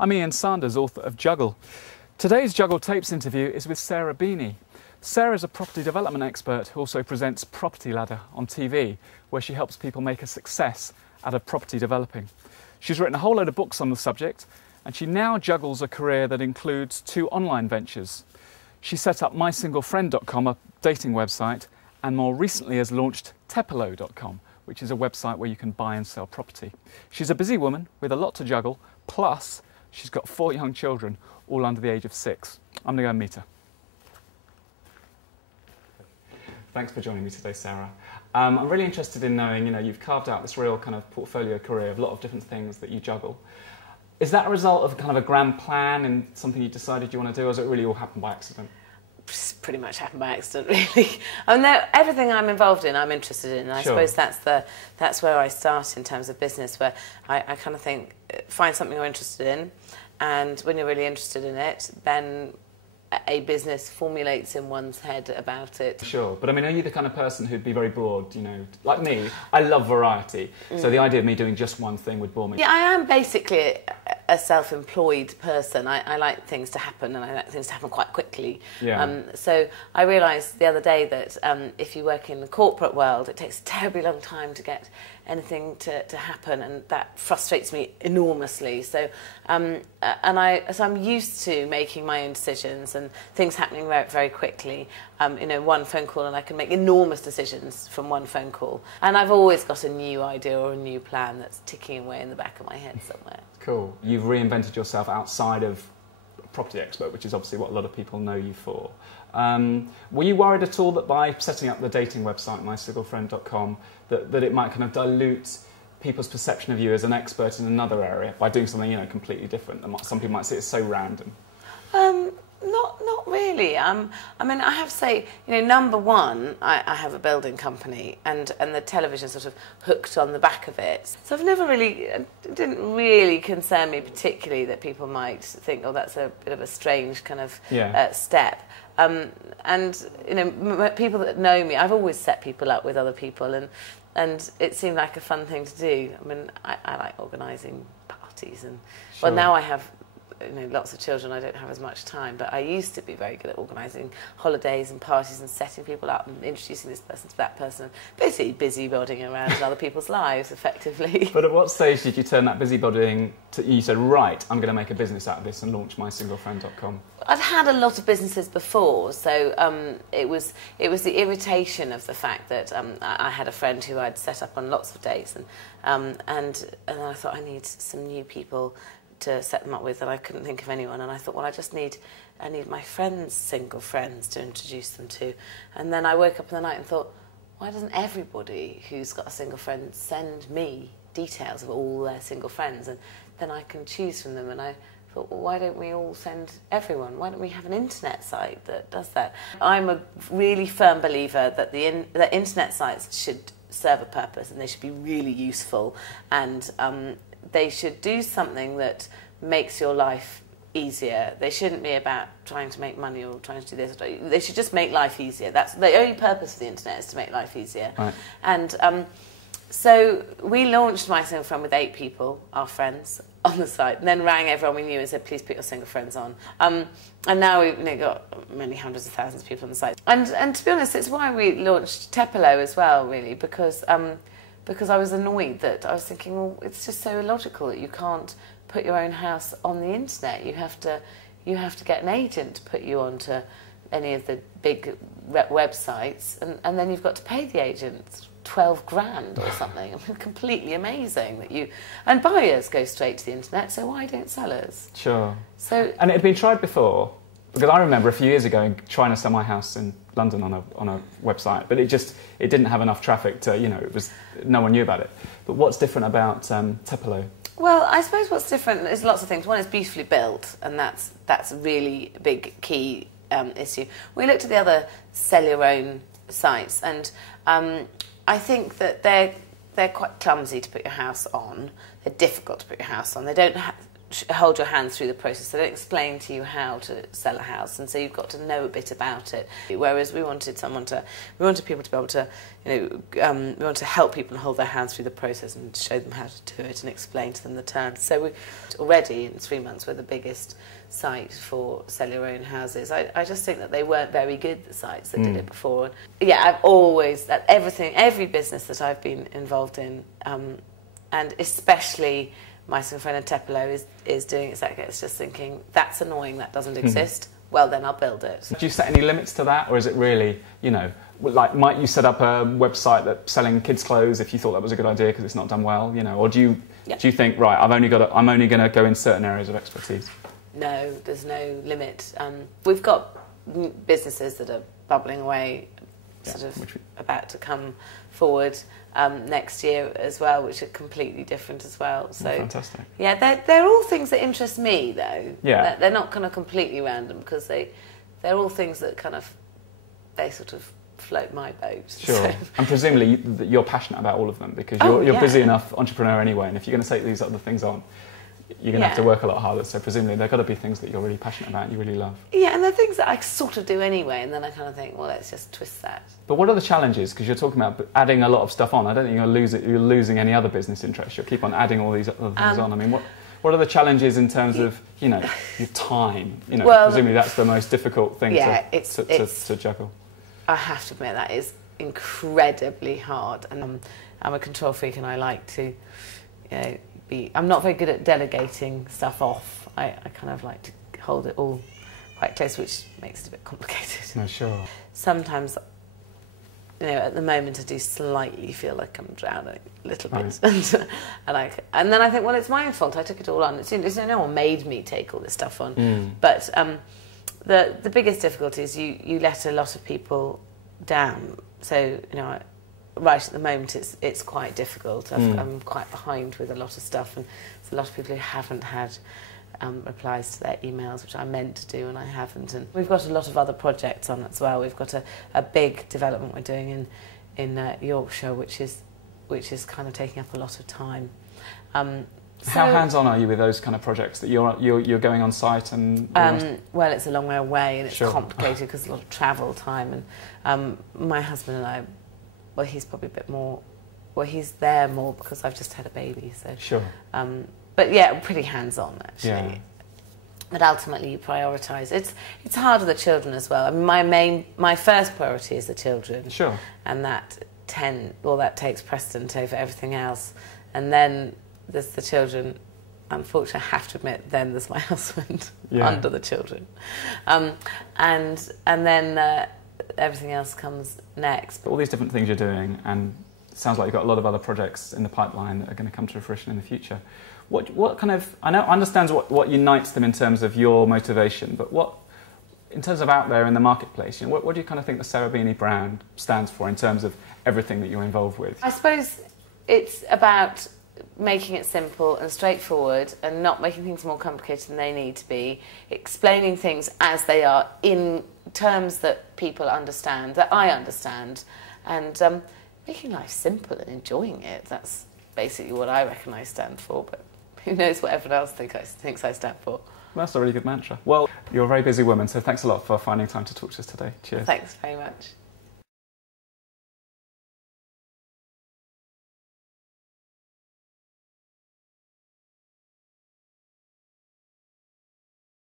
I'm Ian Sanders, author of Juggle. Today's Juggle Tapes interview is with Sarah Beeny. Sarah is a property development expert who also presents Property Ladder on TV, where she helps people make a success out of property developing. She's written a whole load of books on the subject, and she now juggles a career that includes 2 online ventures. She set up mysinglefriend.com, a dating website, and more recently has launched tepelo.com, which is a website where you can buy and sell property. She's a busy woman with a lot to juggle, plus she's got 4 young children, all under the age of 6. I'm going to go and meet her. Thanks for joining me today, Sarah. I'm really interested in knowing, you've carved out this real kind of portfolio career of a lot of different things that you juggle. Is that a result of kind of a grand plan and something you decided you want to do, or has it really all happened by accident? It's pretty much happened by accident, really. Everything I'm involved in, I'm interested in. And I suppose that's where I start in terms of business, where I kind of think, find something you're interested in, and when you're really interested in it, then a business formulates in one's head about it. Sure, but I mean, are you the kind of person who'd be very bored, Like me, I love variety, so the idea of me doing just one thing would bore me. Yeah, I am basically a self-employed person. I like things to happen, and I like things to happen quite quickly. Yeah. So I realised the other day that if you work in the corporate world, it takes a terribly long time to get anything to happen, and that frustrates me enormously. So I'm used to making my own decisions and things happening very, very quickly. One phone call and I can make enormous decisions from one phone call. And I've always got a new idea or a new plan that's ticking away in the back of my head somewhere. Cool. You've reinvented yourself outside of property expert, which is obviously what a lot of people know you for. Were you worried at all that by setting up the dating website, mysinglefriend.com, that it might kind of dilute people's perception of you as an expert in another area by doing something, completely different? Some people might say it's so random. Not really. I mean, I have to say, number one, I have a building company, and the television sort of hooked on the back of it. So it didn't really concern me particularly that people might think, oh, that's a bit of a strange kind of step. People that know me, I've always set people up with other people, and it seemed like a fun thing to do. I mean, I like organising parties, and Sure. well, now I have lots of children, I don't have as much time, but I used to be very good at organising holidays and parties and setting people up and introducing this person to that person, basically busybodying around in other people's lives, effectively. But at what stage did you turn that busybodying to, you said, right, I'm going to make a business out of this and launch mysinglefriend.com? I'd had a lot of businesses before, so it was the irritation of the fact that I had a friend who I'd set up on lots of dates, and I thought I need some new people to set them up with, and I couldn't think of anyone, and I thought, well, I need my friends' single friends to introduce them to. And then I woke up in the night and thought, why doesn't everybody who's got a single friend send me details of all their single friends, and then I can choose from them? And I thought, well, why don't we all send everyone? Why don't we have an internet site that does that? I'm a really firm believer that the internet sites should serve a purpose, and they should be really useful, and they should do something that makes your life easier. They shouldn't be about trying to make money or trying to do this. They should just make life easier. That's the only purpose of the internet, is to make life easier. Right. And so we launched My Single Friend with 8 people, our friends, on the site, and then rang everyone we knew and said, please put your single friends on. And now we've got many hundreds of thousands of people on the site. And to be honest, it's why we launched Tepelo as well, really, because I was annoyed that I was thinking, well, it's just so illogical that you can't put your own house on the internet. You have to get an agent to put you onto any of the big websites, and then you've got to pay the agent 12 grand or something. I mean, completely amazing that and buyers go straight to the internet, so why don't sellers? Sure. So, and it had been tried before, because I remember a few years ago trying to sell my house in London on a website, but it didn't have enough traffic to, no one knew about it. But what's different about Tepelo? Well, I suppose what's different is lots of things. One, is beautifully built, and that's a really big key issue. We looked at the other sell your own sites, and I think that they're quite clumsy to put your house on. They're difficult to put your house on. They don't hold your hands through the process. They don't explain to you how to sell a house, and so you've got to know a bit about it. Whereas we wanted people to be able to, we want to help people hold their hands through the process and show them how to do it and explain to them the terms. So we already in 3 months we're the biggest site for sell your own houses. I just think that they weren't very good, the sites that did it before. Yeah, I've always every business that I've been involved in, and especially my friend Tepelo is doing exactly. It's just thinking that's annoying, that doesn't exist. Well, then I'll build it. Do you set any limits to that, or is it really, like, might you set up a website that's selling kids' clothes if you thought that was a good idea because it's not done well, or do you think, right, I'm only going to go in certain areas of expertise? No, there's no limit. We've got businesses that are bubbling away, about to come forward next year as well, which are completely different as well. So fantastic. Yeah, they're all things that interest me, though. Yeah, they're not kind of completely random because they're all things that they sort of float my boat. Sure. So. And presumably you're passionate about all of them because you're busy enough entrepreneur anyway, and if you're going to take these other things on, you're going to have to work a lot harder, so presumably there have got to be things that you're really passionate about and you really love. Yeah, and they're things that I sort of do anyway, and then I kind of think, well, let's just twist that. But what are the challenges? Because you're talking about adding a lot of stuff on. I don't think you're losing any other business interests. You'll keep on adding all these other things on. I mean, what are the challenges in terms of, your time? Well, presumably that's the most difficult thing to juggle. I have to admit that is incredibly hard, and I'm a control freak, and I like to, I'm not very good at delegating stuff off. I kind of like to hold it all quite close, which makes it a bit complicated. No, sure. Sometimes, at the moment I do slightly feel like I'm drowning a little bit. Right. and then I think, well, it's my own fault. I took it all on. No one made me take all this stuff on. But the biggest difficulty is you let a lot of people down. So, right at the moment it's quite difficult. I'm quite behind with a lot of stuff, and there's a lot of people who haven't had replies to their emails, which I meant to do and I haven't. And we've got a lot of other projects on as well. We've got a big development we're doing in Yorkshire, which is kind of taking up a lot of time. How hands-on are you with those kind of projects that you're going on site and? Well, it's a long way away, and it's complicated because a lot of travel time. And my husband and I. Well, he's probably a bit more. Well, he's there more because I've just had a baby. So sure. But yeah, pretty hands-on actually. Yeah. But ultimately, you prioritise. It's hard with the children as well. I mean, my first priority is the children. Sure. And that takes precedent over everything else. And then there's the children. Unfortunately, I have to admit, then there's my husband under the children, and then. Everything else comes next. All these different things you're doing, and it sounds like you've got a lot of other projects in the pipeline that are going to come to fruition in the future. What kind of, I understand what unites them in terms of your motivation, but what, in terms of out there in the marketplace, what do you kind of think the Sarah Beeny brand stands for in terms of everything that you're involved with? I suppose it's about making it simple and straightforward and not making things more complicated than they need to be, explaining things as they are in terms that people understand, that I understand, and making life simple and enjoying it. That's basically what I reckon I stand for, but who knows what everyone else thinks I stand for. Well, that's a really good mantra. Well, you're a very busy woman, so thanks a lot for finding time to talk to us today. Cheers. Thanks very much.